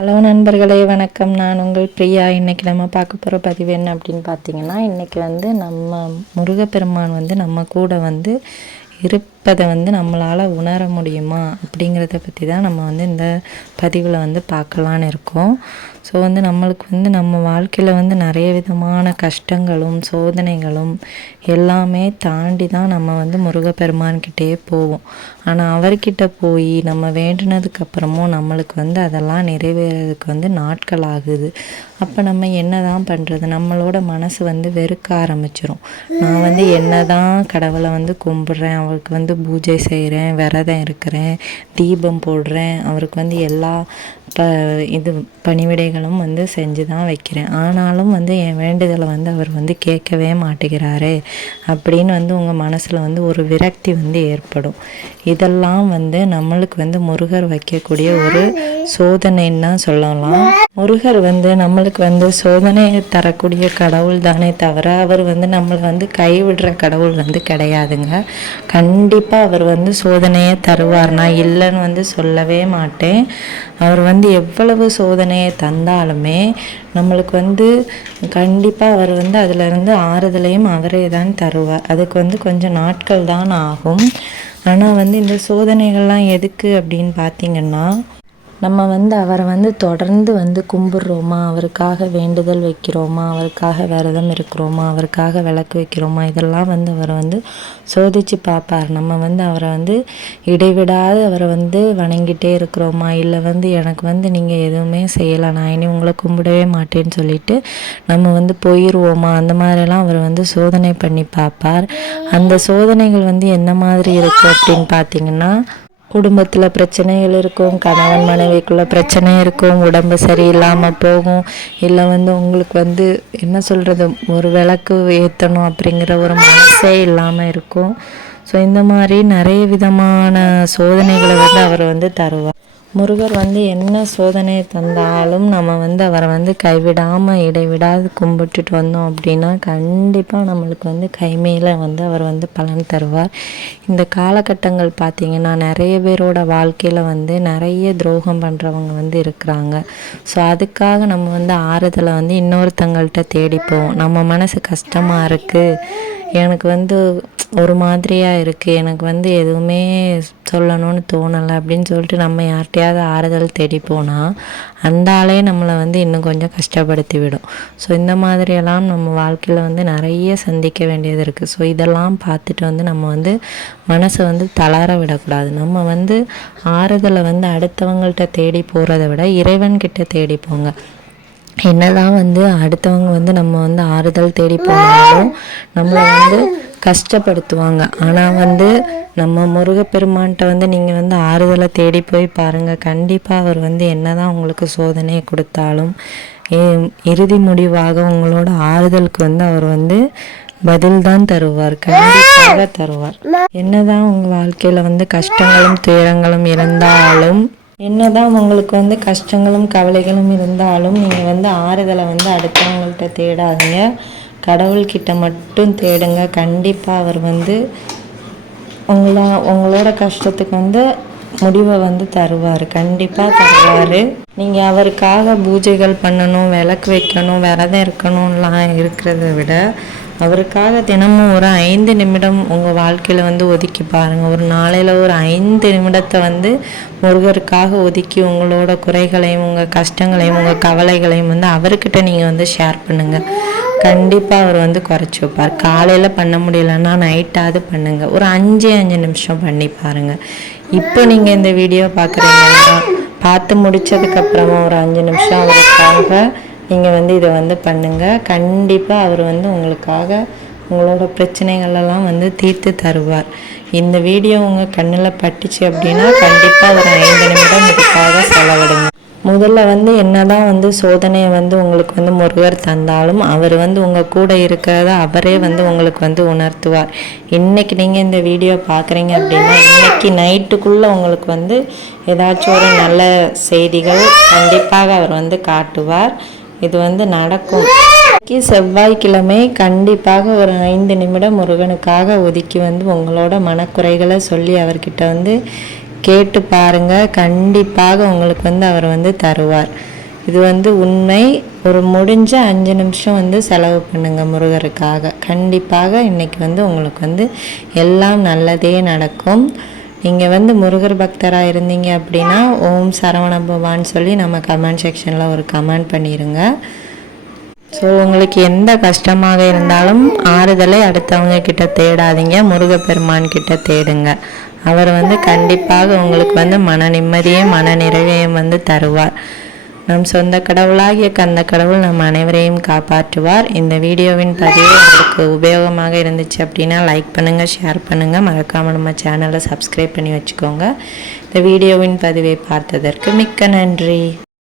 Hello நண்பர்களே, வணக்கம். நான் உங்கள் பிரியா. இன்றைக்கி நம்ம பார்க்க போகிற பதிவு என்ன அப்படின்னு பார்த்தீங்கன்னா, இன்றைக்கி வந்து நம்ம முருகப்பெருமான் வந்து நம்ம கூட வந்து இருப்பதை வந்து நம்மளால் உணர முடியுமா அப்படிங்கிறத பற்றி தான் நம்ம வந்து இந்த பதிவில் வந்து பார்க்கலான்னு இருக்கோம். ஸோ வந்து நம்மளுக்கு வந்து நம்ம வாழ்க்கையில் வந்து நிறைய விதமான கஷ்டங்களும் சோதனைகளும் எல்லாமே தாண்டி தான் நம்ம வந்து முருகப்பெருமான்கிட்டே போவோம். ஆனால் அவர்கிட்ட போய் நம்ம வேண்டினதுக்கப்புறமும் நம்மளுக்கு வந்து அதெல்லாம் நிறைவேறதுக்கு வந்து நாட்கள் ஆகுது. அப்போ நம்ம என்ன தான் பண்ணுறது? நம்மளோட மனசு வந்து வெறுக்க ஆரம்பிச்சிரும். நான் வந்து என்ன தான் கடவுளை வந்து கும்பிட்றேன், அவருக்கு வந்து பூஜை செய்கிறேன், விரதம் இருக்கிறேன், தீபம் போடுறேன், அவருக்கு வந்து எல்லா இது பணிவிடைகளும் வந்து செஞ்சு தான் வைக்கிறேன். ஆனாலும் வந்து என் வேண்டுதலை வந்து அவர் வந்து கேட்கவே மாட்டேங்கிறாரே அப்படின்னு வந்து உங்கள் மனசில் வந்து ஒரு விரக்தி வந்து ஏற்படும். இதெல்லாம் வந்து நம்மளுக்கு வந்து முருகர் வைக்கக்கூடிய ஒரு சோதனைன்னு தான் சொல்லலாம். முருகர் வந்து நம்மளுக்கு வந்து சோதனையை தரக்கூடிய கடவுள் தானே தவிர அவர் வந்து நம்மளை வந்து கைவிடுற கடவுள் வந்து கிடையாதுங்க. கண்டிப்பாக அவர் வந்து சோதனையை தருவார். நான் இல்லைன்னு வந்து சொல்லவே மாட்டேன். அவர் வந்து எவ்வளவு சோதனையை தந்தாலுமே நம்மளுக்கு வந்து கண்டிப்பாக அவர் வந்து அதிலிருந்து ஆறுதலையும் அவரே தான் தருவார். அதுக்கு வந்து கொஞ்சம் நாட்கள் தான் ஆகும். ஆனால் வந்து இந்த சோதனைகள்லாம் எதுக்கு அப்படின்னு பார்த்திங்கன்னா, நம்ம வந்து அவரை வந்து தொடர்ந்து வந்து கும்பிட்றோமா, அவருக்காக வேண்டுதல் வைக்கிறோமா, அவருக்காக விரதம் இருக்கிறோமா, அவருக்காக விளக்கு வைக்கிறோமா, இதெல்லாம் வந்து அவரை வந்து சோதித்து பார்ப்பார். நம்ம வந்து அவரை வந்து இடைவிடாது அவரை வந்து வணங்கிட்டே இருக்கிறோமா, இல்லை வந்து எனக்கு வந்து நீங்கள் எதுவுமே செய்யலை, நான் இனி உங்களை கும்பிடவே மாட்டேன்னு சொல்லிட்டு நம்ம வந்து போயிடுவோமா, அந்த மாதிரிலாம் அவர் வந்து சோதனை பண்ணி பார்ப்பார். அந்த சோதனைகள் வந்து என்ன மாதிரி இருக்குது அப்படின்னு பார்த்திங்கன்னா, குடும்பத்தில் பிரச்சனைகள் இருக்கும், கணவன் மனைவிக்குள்ளே பிரச்சனை இருக்கும், உடம்பு சரியில்லாமல் போகும், இல்லை வந்து உங்களுக்கு வந்து என்ன சொல்கிறது, ஒரு விளக்கு ஏற்றணும் அப்படிங்கிற ஒரு மனசே இல்லாமல் இருக்கும். ஸோ இந்த மாதிரி நிறைய விதமான சோதனைகளை வந்து அவர் வந்து தருவார். முருகர் வந்து என்ன சோதனையை தந்தாலும் நம்ம வந்து அவரை வந்து கைவிடாமல் இடைவிடாது கும்பிட்டுட்டு வந்தோம் அப்படின்னா கண்டிப்பாக நம்மளுக்கு வந்து கைமையில் வந்து அவர் வந்து பலன் தருவார். இந்த காலகட்டங்கள் பார்த்திங்கன்னா நிறைய பேரோட வாழ்க்கையில் வந்து நிறைய துரோகம் பண்ணுறவங்க வந்து இருக்கிறாங்க. ஸோ அதுக்காக நம்ம வந்து ஆறுதலை வந்து இன்னொருத்தங்கள்கிட்ட தேடிப்போம். நம்ம மனசு கஷ்டமாக இருக்குது, எனக்கு வந்து ஒரு மாதிரியாக இருக்குது, எனக்கு வந்து எதுவுமே சொல்லணும்னு தோணலை அப்படின்னு சொல்லிட்டு நம்ம யார்கிட்டையாவது ஆறுதல் தேடி போனால் அந்த ஆளே நம்மளை வந்து இன்னும் கொஞ்சம் கஷ்டப்படுத்தி விடும். ஸோ இந்த மாதிரியெல்லாம் நம்ம வாழ்க்கையில் வந்து நிறைய சந்திக்க வேண்டியது இருக்குது. ஸோ இதெல்லாம் பார்த்துட்டு வந்து நம்ம வந்து மனசை வந்து தளர விடக்கூடாது. நம்ம வந்து ஆறுதலை வந்து அடுத்தவங்கள்ட்ட தேடி போகிறத விட இறைவன்கிட்ட தேடி போங்க. என்னதான் வந்து அடுத்தவங்க வந்து நம்ம வந்து ஆறுதல் தேடி போனாலும் நம்மளை வந்து கஷ்டப்படுத்துவாங்க. ஆனால் வந்து நம்ம முருகப்பெருமான்கிட்ட வந்து நீங்கள் வந்து ஆறுதலை தேடி போய் பாருங்கள். கண்டிப்பாக அவர் வந்து என்ன தான் உங்களுக்கு சோதனையை கொடுத்தாலும் இறுதி முடிவாக உங்களோட ஆறுதலுக்கு வந்து அவர் வந்து பதில் தான் தருவார், கண்டிப்பாக தருவார். என்னதான் உங்கள் வாழ்க்கையில் வந்து கஷ்டங்களும் துயரங்களும் இருந்தாலும், என்னதான் உங்களுக்கு வந்து கஷ்டங்களும் கவலைகளும் இருந்தாலும் நீங்கள் வந்து ஆறுதலை வந்து அடுத்தவங்கள்ட்ட தேடாதீங்க, கடவுள்கிட்ட மட்டும் தேடுங்க. கண்டிப்பாக அவர் வந்து உங்களோட கஷ்டத்துக்கு வந்து முடிவை வந்து தருவார், கண்டிப்பாக தருவார். நீங்கள் அவருக்காக பூஜைகள் பண்ணணும், விளக்கு வைக்கணும், விரதம் இருக்கணும்லாம் இருக்கிறத விட அவருக்காக தினமும் ஒரு 5 நிமிடம் உங்கள் வாழ்க்கையில் வந்து ஒதுக்கி பாருங்கள். ஒரு நாளையில் ஒரு 5 நிமிடத்தை வந்து முருகருக்காக ஒதுக்கி உங்களோட குறைகளையும் உங்கள் கஷ்டங்களையும் உங்கள் கவலைகளையும் வந்து அவர்கிட்ட நீங்கள் வந்து ஷேர் பண்ணுங்கள். கண்டிப்பாக அவர் வந்து குறைச்சி வைப்பார். காலையில் பண்ண முடியலன்னா நைட்டாவது பண்ணுங்கள். ஒரு 5 நிமிஷம் பண்ணி பாருங்கள். இப்போ நீங்கள் இந்த வீடியோ பார்க்குறீங்கன்னா பார்த்து முடித்ததுக்கப்புறமா ஒரு 5 நிமிஷம் அவருக்காக நீங்கள் வந்து இதை வந்து பண்ணுங்கள். கண்டிப்பாக அவர் வந்து உங்களுக்காக உங்களோட பிரச்சனைகளெல்லாம் வந்து தீர்த்து தருவார். இந்த வீடியோ உங்கள் கண்ணில் பட்டுச்சு அப்படின்னா கண்டிப்பாக ஒரு 5 நிமிடம் இதுக்காக செலவிடுங்க. முதல்ல வந்து என்னதான் வந்து சோதனையை வந்து உங்களுக்கு வந்து முருகர் தந்தாலும் அவர் வந்து உங்கள் கூட இருக்கிறத அவரே வந்து உங்களுக்கு வந்து உணர்த்துவார். இன்றைக்கி நீங்கள் இந்த வீடியோ பார்க்குறீங்க அப்படின்னா இன்றைக்கி நைட்டுக்குள்ளே உங்களுக்கு வந்து ஏதாச்சும் ஒரு நல்ல செய்திகள் கண்டிப்பாக அவர் வந்து காட்டுவார். இது வந்து நடக்கும். செவ்வாய்க்கிழமை கண்டிப்பாக ஒரு 5 நிமிடம் முருகனுக்காக ஒதுக்கி வந்து உங்களோட மனக்குறைகளை சொல்லி அவர்கிட்ட வந்து கேட்டு பாருங்கள், கண்டிப்பாக உங்களுக்கு வந்து அவர் வந்து தருவார். இது வந்து உண்மை. ஒரு முடிஞ்ச 5 நிமிஷம் வந்து செலவு பண்ணுங்கள் முருகருக்காக. கண்டிப்பாக இன்றைக்கி வந்து உங்களுக்கு வந்து எல்லாம் நல்லதே நடக்கும். நீங்கள் வந்து முருகர் பக்தராக இருந்தீங்க அப்படின்னா ஓம் சரவண பவான்னு சொல்லி நம்ம கமெண்ட் செக்ஷனில் ஒரு கமெண்ட் பண்ணிடுங்க. ஸோ உங்களுக்கு எந்த கஷ்டமாக இருந்தாலும் ஆறுதலை அடுத்தவங்க கிட்ட தேடாதீங்க, முருகப்பெருமான் கிட்ட தேடுங்க. அவர் வந்து கண்டிப்பாக உங்களுக்கு வந்து மன நிம்மதியும் மன நிறைவையும் வந்து தருவார். நம் சொந்த கடவுளாகிய கந்த கடவுள் நம் அனைவரையும் காப்பாற்றுவார். இந்த வீடியோவின் பதிவு உங்களுக்கு உபயோகமாக இருந்துச்சு அப்படின்னா லைக் பண்ணுங்கள், ஷேர் பண்ணுங்கள், மறக்காமல் நம்ம சேனலை சப்ஸ்கிரைப் பண்ணி வச்சுக்கோங்க. இந்த வீடியோவின் பதிவை பார்த்ததற்கு மிக்க நன்றி.